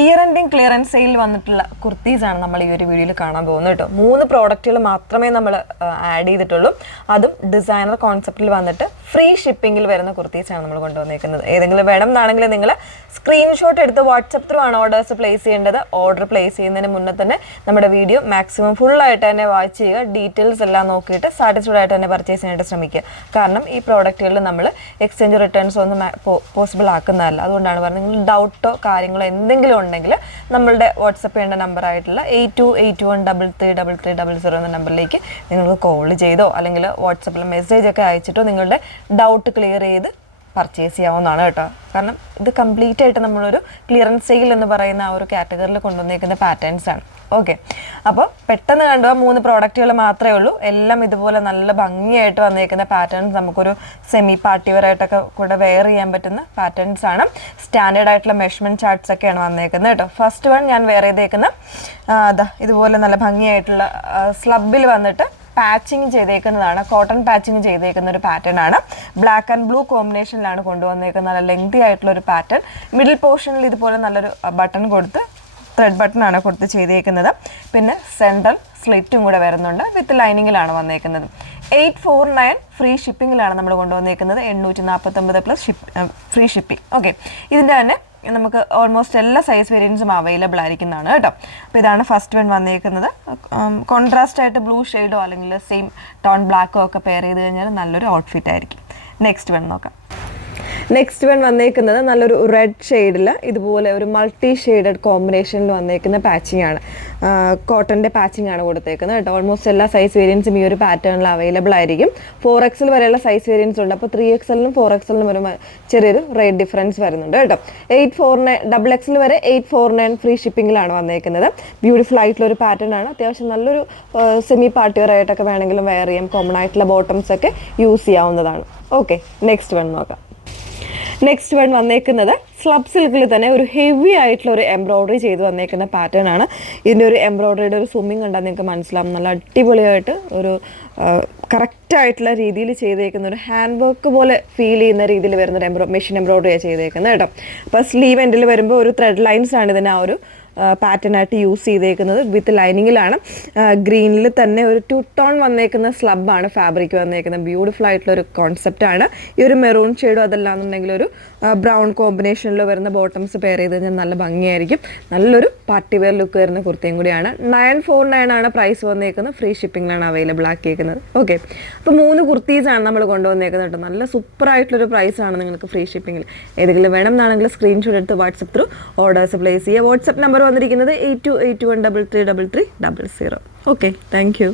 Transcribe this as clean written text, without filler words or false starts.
Year ending clearance sale വന്നിട്ടുള്ള കുർത്തീസാണ് നമ്മൾ ഈ ഒരു വീഡിയോയിൽ കാണാൻ പോകുന്നത് കേട്ടോ. 3 പ്രോഡക്റ്റുകൾ മാത്രമേ നമ്മൾ ആഡ് ചെയ്തിട്ടുള്ളൂ. അതും ഡിസൈനർ കോൺസെപ്റ്റിൽ വന്നിട്ട് ഫ്രീ ഷിപ്പിങ്ങിൽ വരുന്ന കുർത്തീസാണ് നമ്മൾ കൊണ്ടുവന്നിരിക്കുന്നത്. ഏതെങ്കിലും വേണം എന്നാണെങ്കിൽ നിങ്ങൾ സ്ക്രീൻഷോട്ട് എടുത്ത് വാട്സപ്പ് ത്രൂ ആണ് ഓർഡേഴ്സ് പ്ലേസ് ചെയ്യേണ്ടത്. ഓർഡർ പ്ലേസ് ചെയ്യുന്നതിന് മുന്നേ തന്നെ നമ്മുടെ വീഡിയോ മാക്സിമം ഫുള്ളായിട്ട് തന്നെ വാച്ച് ചെയ്യുക. ഡീറ്റെയിൽസ് എല്ലാം നോക്കിയിട്ട് സാറ്റിസ്ഫൈഡ് ആയിട്ട് തന്നെ പർച്ചേസ് ചെയ്യാനായിട്ട് ശ്രമിക്കുക. കാരണം ഈ പ്രോഡക്റ്റുകളിൽ നമ്മൾ എക്സ്ചേഞ്ച് റിട്ടേൺസ് ഒന്നും പോസിബിൾ ആക്കുന്നതല്ല. അതുകൊണ്ടാണ് പറഞ്ഞത്, നിങ്ങൾ ഡൗട്ടോ കാര്യങ്ങളോ എന്തെങ്കിലും ഉണ്ടെങ്കിൽ നമ്മളുടെ വാട്സപ്പ് ചെയ്യേണ്ട നമ്പറായിട്ടുള്ള 8281333300 എന്ന നമ്പറിലേക്ക് നിങ്ങൾക്ക് കോൾ ചെയ്തോ അല്ലെങ്കിൽ വാട്സപ്പിൽ മെസ്സേജ് ഒക്കെ അയച്ചിട്ടോ നിങ്ങളുടെ ഡൗട്ട് ക്ലിയർ ചെയ്ത് പർച്ചേസ് ചെയ്യാവുന്നതാണ് കേട്ടോ. കാരണം ഇത് കംപ്ലീറ്റ് ആയിട്ട് നമ്മളൊരു ക്ലിയറൻസ് സെയിൽ എന്ന് പറയുന്ന ആ ഒരു കാറ്റഗറിയിൽ കൊണ്ടുവന്നിരിക്കുന്ന പാറ്റേൺസ് ആണ്. ഓക്കെ, അപ്പോൾ പെട്ടെന്ന് കണ്ടു 3 പ്രോഡക്റ്റുകൾ മാത്രമേ ഉള്ളൂ. എല്ലാം ഇതുപോലെ നല്ല ഭംഗിയായിട്ട് വന്നിരിക്കുന്ന പാറ്റേൺസ്, നമുക്കൊരു സെമി പാർട്ടി വെയർ ആയിട്ടൊക്കെ കൂടെ വെയർ ചെയ്യാൻ പറ്റുന്ന പാറ്റേൺസ് ആണ്. സ്റ്റാൻഡേർഡ് ആയിട്ടുള്ള മെഷർമെൻറ്റ് ചാർട്ട്സ് ഒക്കെയാണ് വന്നേക്കുന്നത് കേട്ടോ. ഫസ്റ്റ് വൺ ഞാൻ വെയർ ചെയ്തേക്കുന്ന ഇതുപോലെ നല്ല ഭംഗിയായിട്ടുള്ള സ്ലബിൽ വന്നിട്ട് പാച്ചിങ് ചെയ്തേക്കുന്നതാണ്. കോട്ടൺ പാച്ചിങ് ചെയ്തേക്കുന്ന ഒരു പാറ്റേൺ ആണ്. ബ്ലാക്ക് ആൻഡ് ബ്ലൂ കോമ്പിനേഷനിലാണ് കൊണ്ടുവന്നേക്കുന്നത്. നല്ല ലെങ്തി ആയിട്ടുള്ള ഒരു പാറ്റേൺ. മിഡിൽ പോർഷനിൽ ഇതുപോലെ നല്ലൊരു ബട്ടൺ കൊടുത്ത് ത്രെഡ് ബട്ടൺ ആണ് കൊടുത്ത് ചെയ്തേക്കുന്നത്. പിന്നെ സെൻട്രൽ സ്ലിറ്റും കൂടെ വരുന്നുണ്ട്. വിത്ത് ലൈനിങ്ങിലാണ് വന്നേക്കുന്നത്. 849 ഫ്രീ ഷിപ്പിങ്ങിലാണ് നമ്മൾ കൊണ്ടുവന്നേക്കുന്നത്. 849 പ്ലസ് ഫ്രീ ഷിപ്പിംഗ്. ഓക്കെ, ഇതിൻ്റെ തന്നെ നമുക്ക് ഓൾമോസ്റ്റ് എല്ലാ സൈസ് വേരിയൻസും അവൈലബിൾ ആയിരിക്കുന്നതാണ് കേട്ടോ. അപ്പോൾ ഇതാണ് ഫസ്റ്റ് വൺ വന്നേക്കുന്നത്. കോൺട്രാസ്റ്റ് ആയിട്ട് ബ്ലൂ ഷെയ്ഡോ അല്ലെങ്കിൽ സെയിം ടോൺ ബ്ലാക്കോ ഒക്കെ പെയർ ചെയ്ത് കഴിഞ്ഞാൽ നല്ലൊരു ഔട്ട്ഫിറ്റ് ആയിരിക്കും. നെക്സ്റ്റ് വൺ നോക്കാം. നെക്സ്റ്റ് വൺ വന്നേക്കുന്നത് നല്ലൊരു റെഡ് ഷെയ്ഡിൽ ഇതുപോലെ ഒരു മൾട്ടി ഷെയ്ഡഡ് കോമ്പിനേഷനിൽ വന്നേക്കുന്ന പാച്ചിങ് ആണ്. കോട്ടൻ്റെ പാച്ചിങ് ആണ് കൊടുത്തേക്കുന്നത് കേട്ടോ. ഓൾമോസ്റ്റ് എല്ലാ സൈസ് വേരിയൻസും ഈ ഒരു പാറ്റേണിൽ അവൈലബിൾ ആയിരിക്കും. 4XL വരെയുള്ള സൈസ് വേരിയൻസ് ഉണ്ട്. അപ്പോൾ 3XLനും 4XLനും ഒരു ചെറിയൊരു റേറ്റ് ഡിഫറൻസ് വരുന്നുണ്ട് കേട്ടോ. 849 XXL വരെ 849 ഫ്രീ ഷിപ്പിങ്ങിലാണ് വന്നേക്കുന്നത്. ബ്യൂട്ടിഫുൾ ആയിട്ടുള്ള ഒരു പാറ്റേൺ ആണ്. അത്യാവശ്യം നല്ലൊരു സെമി പാർട്ടി വെയർ ആയിട്ടൊക്കെ വേണമെങ്കിലും വെയർ ചെയ്യാം. കോമൺ ആയിട്ടുള്ള ബോട്ടംസ് ഒക്കെ യൂസ് ചെയ്യാവുന്നതാണ്. ഓക്കെ, നെക്സ്റ്റ് വൺ നോക്കാം. നെക്സ്റ്റ് വൺ വന്നേക്കുന്നത് സ്ലബ് സിൽക്കിൽ തന്നെ ഒരു ഹെവി ആയിട്ടുള്ള ഒരു എംബ്രോയ്ഡറി ചെയ്ത് വന്നേക്കുന്ന പാറ്റേൺ ആണ്. ഇതിൻ്റെ ഒരു എംബ്രോയ്ഡറിയുടെ ഒരു സ്വിമ്മിങ് കണ്ടാൽ നിങ്ങൾക്ക് മനസ്സിലാവും. നല്ല അടിപൊളിയായിട്ട് ഒരു കറക്റ്റായിട്ടുള്ള രീതിയിൽ ചെയ്തേക്കുന്ന ഒരു ഹാൻഡ് വർക്ക് പോലെ ഫീൽ ചെയ്യുന്ന രീതിയിൽ വരുന്നൊരു മെഷീൻ എംബ്രോയ്ഡറിയാണ് ചെയ്തേക്കുന്നത് കേട്ടോ. അപ്പോൾ സ്ലീവ് എൻഡിൽ വരുമ്പോൾ ഒരു ത്രെഡ് ലൈൻസ് ആണ് ഇതിന് ആ ഒരു പാറ്റേൺ ആയിട്ട് യൂസ് ചെയ്തേക്കുന്നത്. വിത്ത് ലൈനിങ്ങിലാണ്. ഗ്രീനിൽ തന്നെ ഒരു 2 ടോൺ വന്നേക്കുന്ന സ്ലബാണ് ഫാബ്രിക് വന്നേക്കുന്നത്. ബ്യൂട്ടിഫുൾ ആയിട്ടുള്ള ഒരു കോൺസെപ്റ്റാണ്. ഈ ഒരു മെറൂൺ ഷെയ്ഡും അതല്ലാന്നുണ്ടെങ്കിൽ ഒരു ബ്രൗൺ കോമ്പിനേഷനിൽ വരുന്ന ബോട്ടംസ് പെയർ ചെയ്ത് കഴിഞ്ഞാൽ നല്ല ഭംഗിയായിരിക്കും. നല്ലൊരു പാർട്ടി വെയർ ലുക്ക് വരുന്ന കുർത്തിയും കൂടിയാണ്. 949 ആണ് പ്രൈസ് വന്നേക്കുന്നത്. ഫ്രീ ഷിപ്പിങ്ങിലാണ് അവൈലബിൾ ആക്കിയേക്കുന്നത്. ഓക്കെ, അപ്പോൾ 3 കുർത്തീസാണ് നമ്മൾ കൊണ്ടുവന്നേക്കുന്നത് കേട്ടോ. നല്ല സൂപ്പർ ആയിട്ടുള്ളൊരു പ്രൈസാണ് നിങ്ങൾക്ക് ഫ്രീ ഷിപ്പിങ്ങിൽ. ഏതെങ്കിലും വേണം എന്നാണെങ്കിൽ സ്ക്രീൻഷോട്ട് എടുത്ത് വാട്സപ്പ് ത്രൂ ഓർഡേഴ്സ് പ്ലേസ് ചെയ്യുക. വാട്സപ്പ് നമ്പർ വന്നിരിക്കുന്നത് 8281333300. Okay, thank you.